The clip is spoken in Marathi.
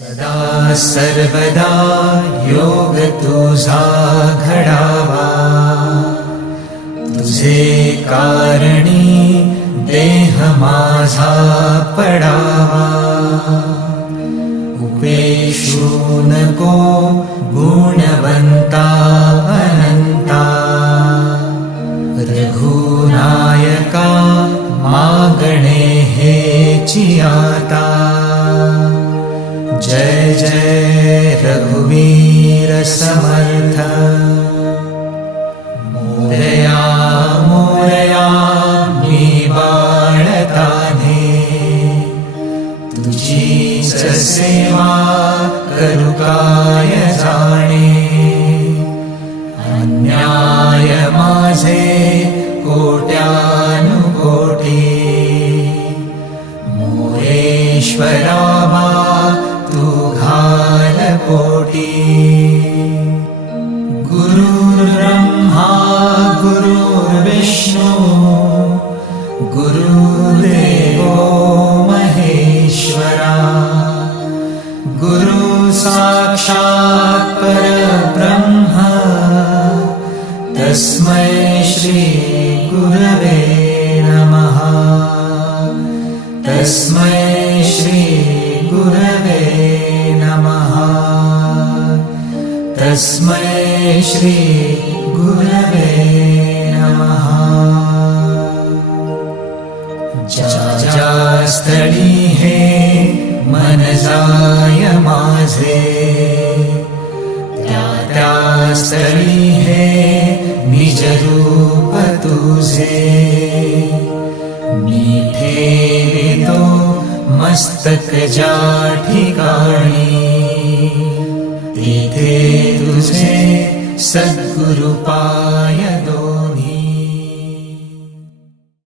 सदा सर्वदा योग तुझा घडावा, तुझे कारणी देह माझा पडावा. उपेशू नको गुणवंता अनंता, रघुनायका मागणे हेची आता. जय जय रघुवीर समर्थ. मोरया मोरया मी बाळताने, तुझीच सेवा करू काय जाणे. अन्याय माझे कोट्यानुकोटी, मोरेश्वरावा तू घाल पोटी. गुरुर्ब्रह्मा गुरुर्विष्णू, गुरुर्देवो महेश्वरा. गुरु साक्षात् परब्रह्म, तस्मै श्री गुरवे नमः. तस्मै श्री गुरवे नमः. तस्मै श्री गुरवे नमः. ज्या स्थळी हे मन जाय माझे, त्या स्थळी हे निज रूप तुझे. मी ठेवितो मस्तक ज्या ठिकाणी, तिथे तुझे सद्गुरु पाय